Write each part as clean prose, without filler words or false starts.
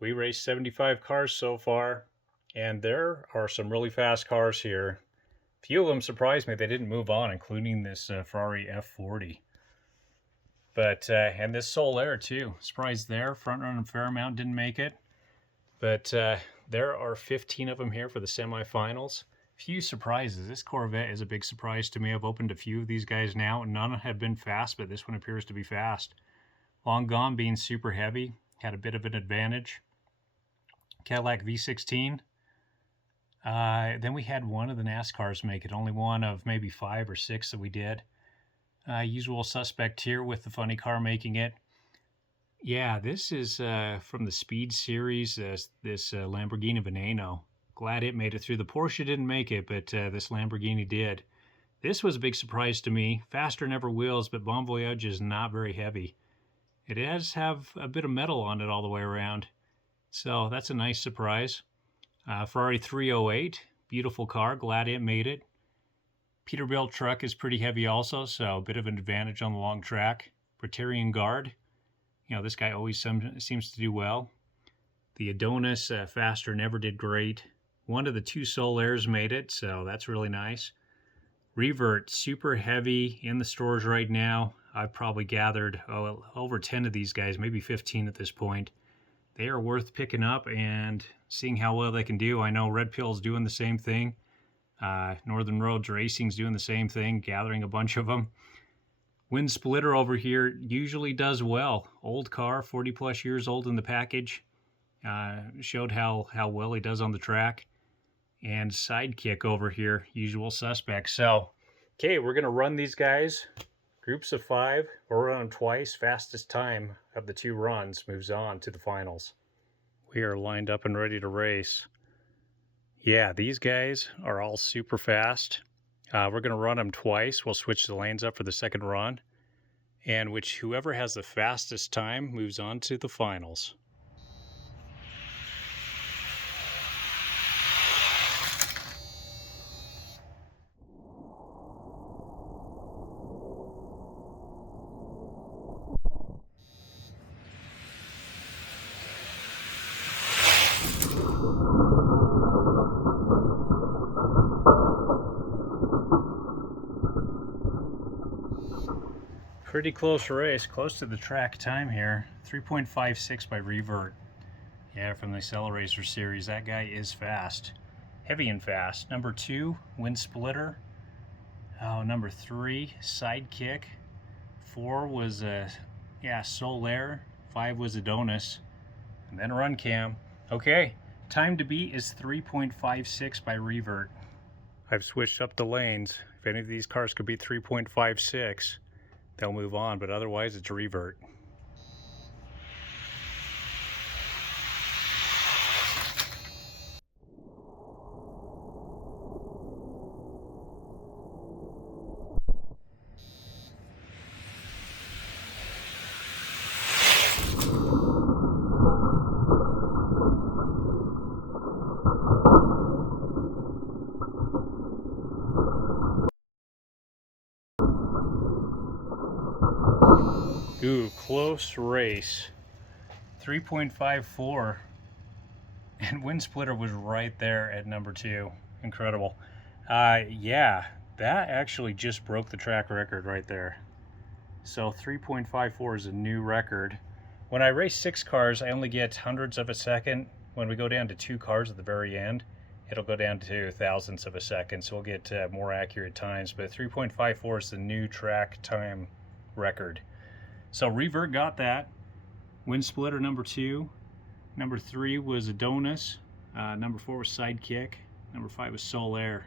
We raced 75 cars so far, and there are some really fast cars here. A few of them surprised me they didn't move on, including this Ferrari F40. But and this Soler too. Surprised there. Front runner Fairmount didn't make it. But there are 15 of them here for the semifinals. Few surprises. This Corvette is a big surprise to me. I've opened a few of these guys now, and none have been fast, but this one appears to be fast. Long Gone being super heavy had a bit of an advantage. Cadillac V16. Then we had one of the NASCARs make it, only one of maybe 5 or 6 that we did. Usual suspect here with the funny car making it. Yeah, this is from the Speed Series, this Lamborghini Veneno. Glad it made it through. The Porsche didn't make it, but this Lamborghini did. This was a big surprise to me. Faster than ever wheels, but Bon Voyage is not very heavy. It does have a bit of metal on it all the way around. So that's a nice surprise. Ferrari 308, beautiful car. Glad it made it. Peterbilt truck is pretty heavy also, so a bit of an advantage on the long track. Praetorian Guard. You know, this guy always seems to do well. The Adonis Faster never did great. One of the 2 Solairs made it, so that's really nice. Revert, super heavy in the stores right now. I've probably gathered over 10 of these guys, maybe 15 at this point. They are worth picking up and seeing how well they can do. I know Red Pill's doing the same thing. Northern Roads Racing's doing the same thing, gathering a bunch of them. Wind Splitter over here usually does well. Old car, 40 plus years old in the package. Showed how well he does on the track. And Sidekick over here, usual suspect. So, okay, we're going to run these guys. Groups of 5. We'll run them twice. Fastest time of the 2 runs moves on to the finals. We are lined up and ready to race. Yeah, these guys are all super fast. We're going to run them twice. We'll switch the lanes up for the second run. And whoever has the fastest time moves on to the finals. Pretty close race, close to the track time here. 3.56 by Revert. Yeah, from the Accelerator series, that guy is fast. Heavy and fast. Number 2, Wind Splitter. Number 3, Sidekick. 4 was Soler. 5 was Adonis. And then Run Cam. Okay, time to beat is 3.56 by Revert. I've switched up the lanes. If any of these cars could beat 3.56, they'll move on, but otherwise it's Revert. Ooh, close race. 3.54. And Wind Splitter was right there at number 2. Incredible. Yeah, that actually just broke the track record right there. So 3.54 is a new record. When I race 6 cars, I only get hundreds of a second. When we go down to 2 cars at the very end, it'll go down to thousandths of a second, so we'll get more accurate times. But 3.54 is the new track time record. So Revert got that. Wind Splitter number 2. Number 3 was Adonis. Number 4 was Sidekick. Number 5 was Soler.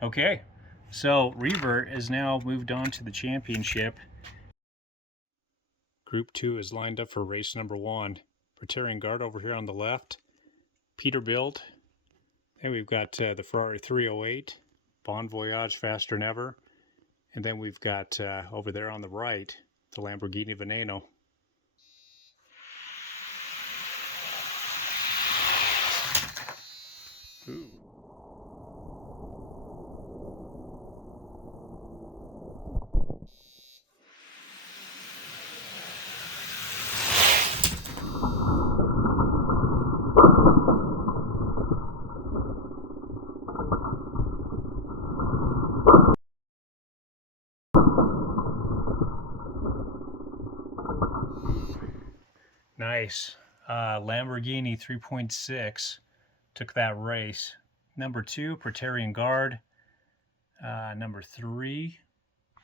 Okay, so Revert has now moved on to the championship. Group 2 is lined up for race number 1. Praetorian Guard over here on the left. Peterbilt. Then we've got the Ferrari 308. Bon Voyage, Faster Than Ever. And then we've got over there on the right, the Lamborghini Veneno. Ooh. Nice. Lamborghini 3.6 took that race. Number 2, Praetorian Guard. Number 3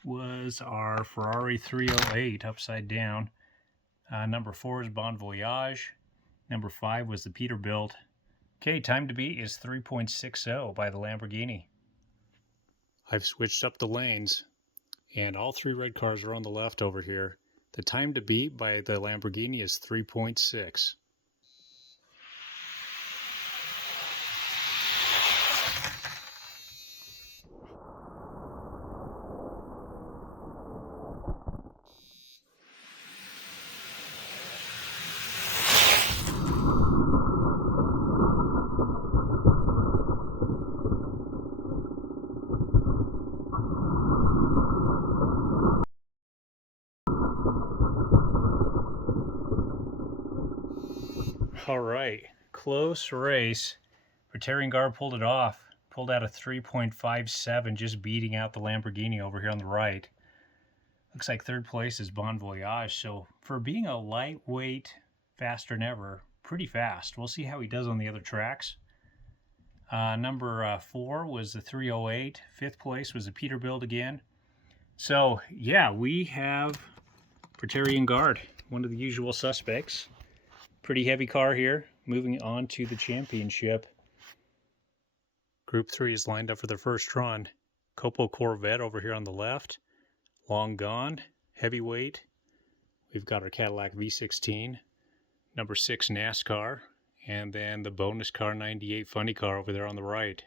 was our Ferrari 308 upside down. Number 4 is Bon Voyage. Number 5 was the Peterbilt. Okay, time to beat is 3.60 by the Lamborghini. I've switched up the lanes, and all 3 red cars are on the left over here. The time to beat by the Lamborghini is 3.6. All right, close race. Praetorian Guard pulled it off. Pulled out a 3.57, just beating out the Lamborghini over here on the right. Looks like third place is Bon Voyage. So for being a lightweight, faster than ever, pretty fast. We'll see how he does on the other tracks. Number 4 was the 308. Fifth place was the Peterbilt again. So yeah, we have Praetorian Guard, one of the usual suspects. Pretty heavy car here. Moving on to the championship. Group 3 is lined up for their first run. Copo Corvette over here on the left. Long gone. Heavyweight. We've got our Cadillac V16. Number 6 NASCAR. And then the bonus car 98 funny car over there on the right.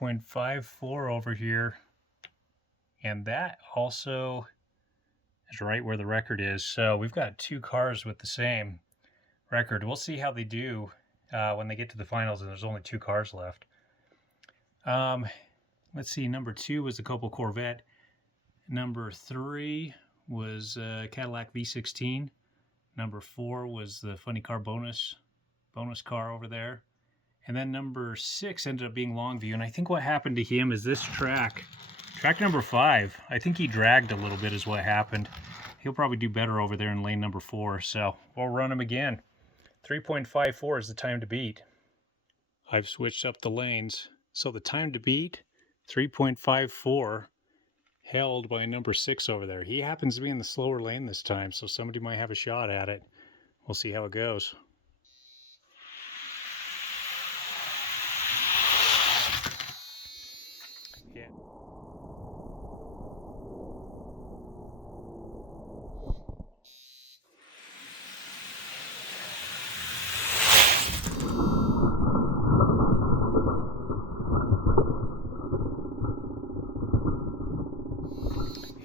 .54 over here, and that also is right where the record is. So we've got 2 cars with the same record. We'll see how they do when they get to the finals and there's only 2 cars left. Let's see, number 2 was the Copo Corvette. Number 3 was Cadillac V16. Number 4 was the funny car bonus car over there. And then number 6 ended up being Longview. And I think what happened to him is this track number 5, I think he dragged a little bit is what happened. He'll probably do better over there in lane number 4. So we'll run him again. 3.54 is the time to beat. I've switched up the lanes. So the time to beat, 3.54, held by number 6 over there. He happens to be in the slower lane this time, so somebody might have a shot at it. We'll see how it goes. Yeah.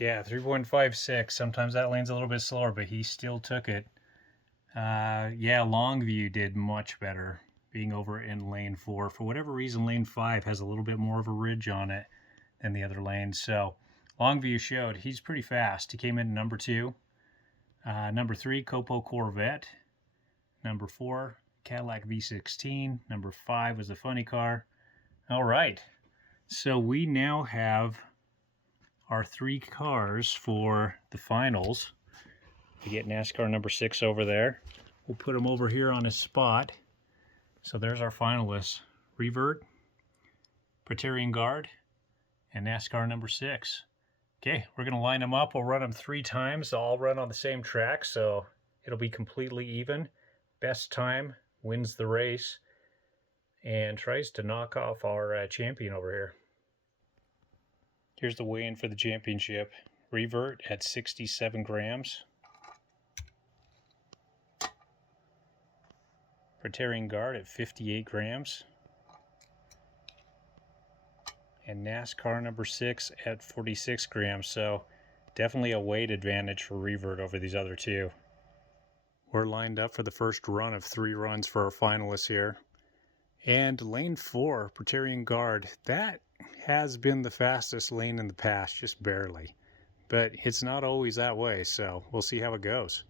Yeah, 3.56. Sometimes that lane's a little bit slower, but he still took it. Yeah, Longview did much better being over in lane 4. For whatever reason, lane 5 has a little bit more of a ridge on it than the other lanes. So Longview showed he's pretty fast. He came in number 2. Number 3, Copo Corvette. Number 4, Cadillac V16. Number 5 was the funny car. All right. So we now have our 3 cars for the finals. We get NASCAR number 6 over there. We'll put him over here on his spot. So there's our finalists. Revert, Praetorian Guard, and NASCAR number 6. Okay, we're going to line them up. We'll run them 3 times. They'll all run on the same track, so it'll be completely even. Best time wins the race and tries to knock off our champion over here. Here's the weigh-in for the championship. Revert at 67 grams. Praetorian Guard at 58 grams. And NASCAR number 6 at 46 grams. So definitely a weight advantage for Revert over these other 2. We're lined up for the first run of 3 runs for our finalists here. And lane 4, Praetorian Guard, that has been the fastest lane in the past, just barely. But it's not always that way, so we'll see how it goes.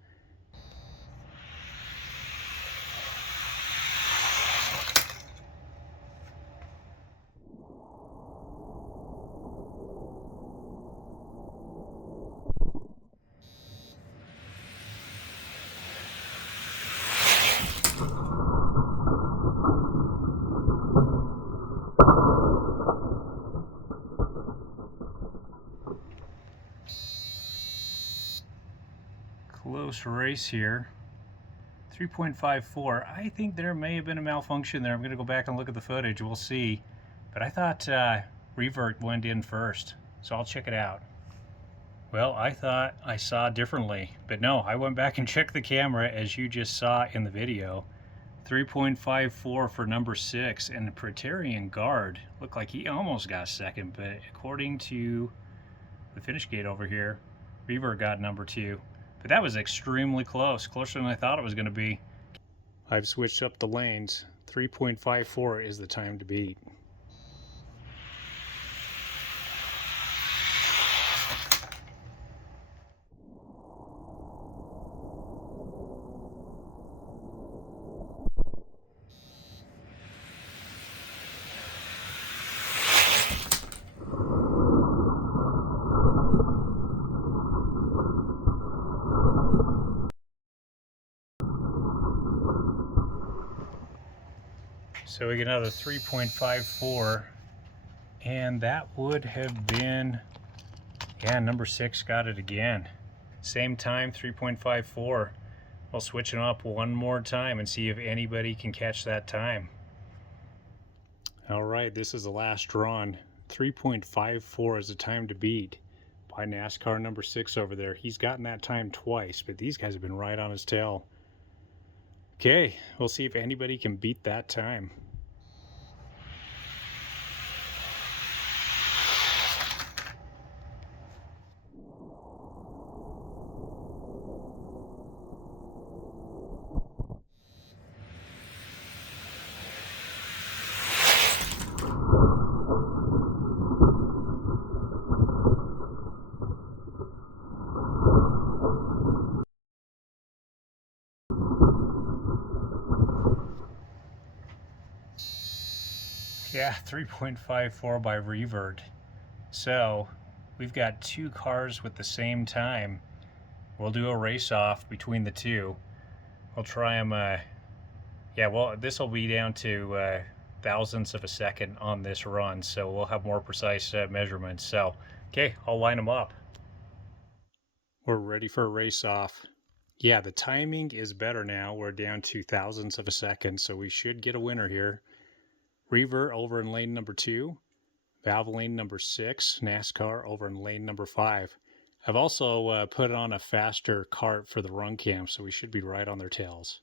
Close race here. 3.54. I think there may have been a malfunction there. I'm going to go back and look at the footage. We'll see. But I thought revert went in first, so I'll check it out. Well, I thought I saw differently, but no, I went back and checked the camera as you just saw in the video. 3.54 for number 6, and the Praetorian Guard looked like he almost got second, but according to the finish gate over here, Revert got number 2. But that was extremely close, closer than I thought it was going to be. I've switched up the lanes. 3.54 is the time to beat. So we get another 3.54, and that would have been, yeah, number 6 got it again. Same time, 3.54. I'll switch it up one more time and see if anybody can catch that time. All right, this is the last run. 3.54 is the time to beat by NASCAR number 6 over there. He's gotten that time twice, but these guys have been right on his tail. Okay, we'll see if anybody can beat that time. Yeah, 3.54 by Revert. So we've got 2 cars with the same time. We'll do a race off between the 2. We'll try them. Yeah, well, this will be down to thousandths of a second on this run, so we'll have more precise measurements. So, okay, I'll line them up. We're ready for a race off. Yeah, the timing is better now. We're down to thousandths of a second, so we should get a winner here. Revert over in lane number 2, Valvoline number 6, NASCAR over in lane number 5. I've also put on a faster cart for the run cam, so we should be right on their tails.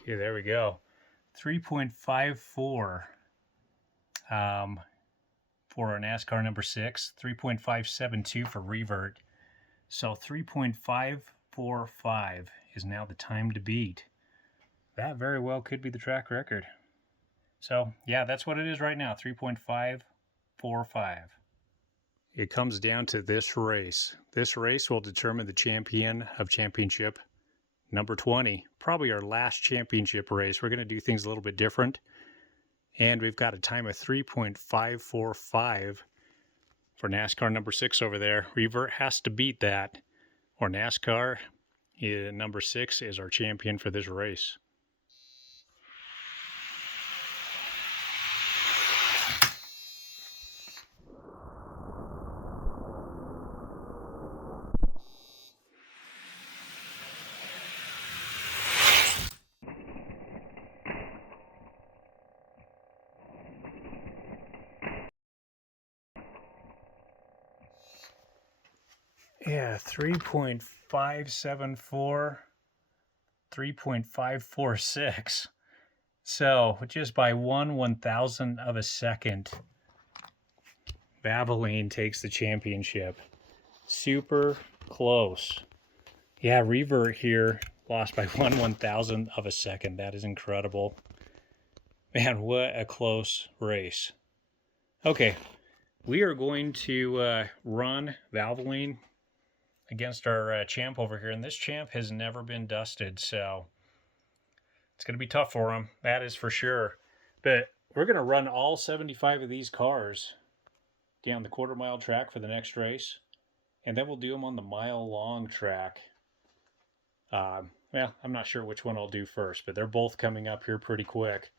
Okay, there we go. 3.54 for our NASCAR number 6, 3.572 for Revert. So 3.545 is now the time to beat. That very well could be the track record. So yeah, that's what it is right now, 3.545. It comes down to this race. This race will determine the champion of championship number 20, probably our last championship race. We're going to do things a little bit different. And we've got a time of 3.545 for NASCAR number 6 over there. Revert has to beat that, or NASCAR number 6 is our champion for this race. Yeah, 3.574, 3.546. So just by 1/1000 of a second, Valvoline takes the championship. Super close. Yeah, Revert here lost by 1/1000 of a second. That is incredible. Man, what a close race. Okay, we are going to run Valvoline against our champ over here. And this champ has never been dusted, so it's going to be tough for him. That is for sure. But we're going to run all 75 of these cars down the quarter-mile track for the next race. And then we'll do them on the mile-long track. Well, I'm not sure which one I'll do first, but they're both coming up here pretty quick.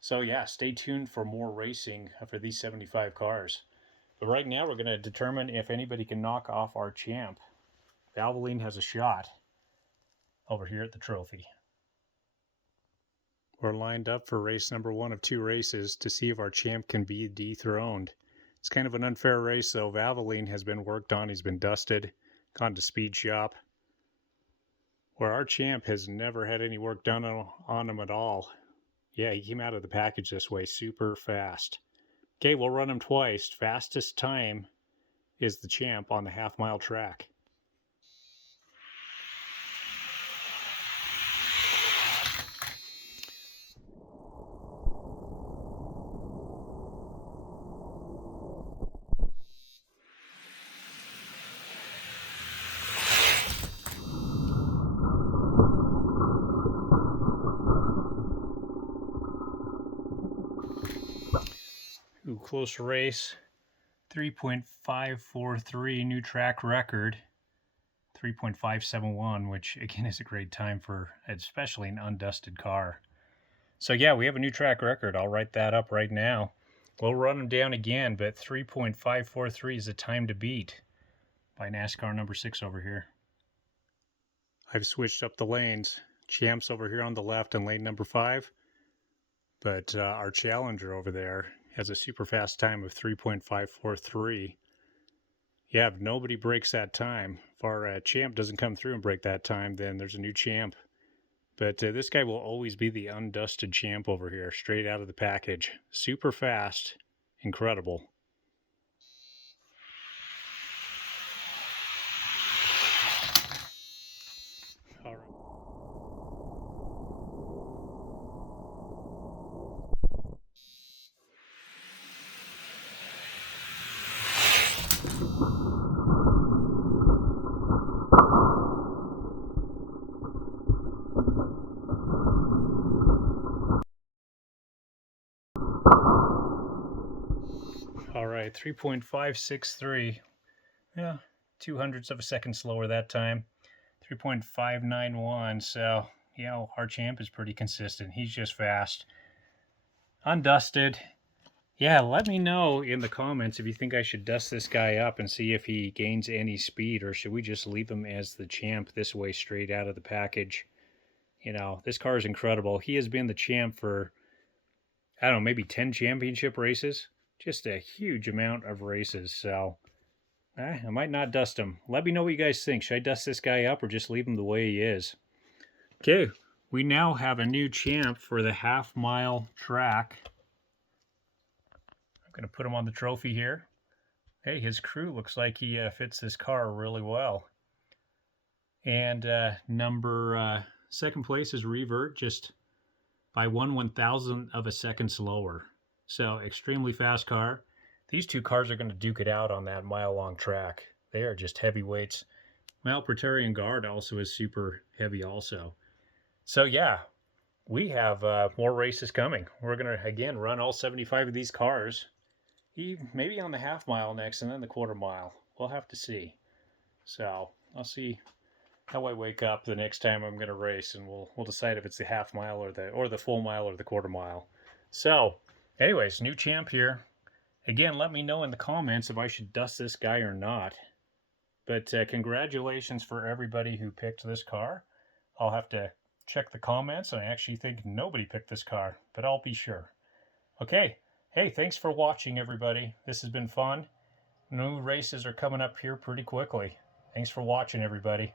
So yeah, stay tuned for more racing for these 75 cars. But right now we're going to determine if anybody can knock off our champ. Valvoline has a shot over here at the trophy. We're lined up for race number 1 of 2 races to see if our champ can be dethroned. It's kind of an unfair race though. Valvoline has been worked on. He's been dusted, gone to speed shop. Where our champ has never had any work done on him at all. Yeah, he came out of the package this way super fast. Okay, we'll run him twice. Fastest time is the champ on the half-mile track. Ooh, close race. 3.543 new track record. 3.571, which again is a great time for especially an undusted car. So yeah, we have a new track record. I'll write that up right now. We'll run them down again, but 3.543 is the time to beat by NASCAR number 6 over here. I've switched up the lanes. Champ's over here on the left in lane number 5, but our challenger over there has a super fast time of 3.543. Yeah, if nobody breaks that time, if our champ doesn't come through and break that time, then there's a new champ. But this guy will always be the undusted champ over here, straight out of the package. Super fast, incredible. All right. All right, 3.563. Yeah, 200ths of a second slower that time. 3.591. So, you know, our champ is pretty consistent. He's just fast. Undusted. Yeah, let me know in the comments if you think I should dust this guy up and see if he gains any speed, or should we just leave him as the champ this way straight out of the package. You know, this car is incredible. He has been the champ for, I don't know, maybe 10 championship races. Just a huge amount of races. So I might not dust him. Let me know what you guys think. Should I dust this guy up or just leave him the way he is? Okay, we now have a new champ for the half-mile track. I'm going to put him on the trophy here. Hey, his crew looks like he fits this car really well. And second place is Revert, just by 1/1000 of a second slower. So extremely fast car. These two cars are going to duke it out on that mile-long track. They are just heavyweights. Well, Praetorian Guard also is super heavy also. So yeah, we have more races coming. We're going to, again, run all 75 of these cars. Maybe on the half mile next and then the quarter mile. We'll have to see. So I'll see how I wake up the next time I'm going to race, and we'll decide if it's the half mile or the full mile or the quarter mile. So anyways, new champ here. Again, let me know in the comments if I should dust this guy or not. But congratulations for everybody who picked this car. I'll have to check the comments, and I actually think nobody picked this car, but I'll be sure. Okay, hey, thanks for watching, everybody. This has been fun. New races are coming up here pretty quickly. Thanks for watching, everybody.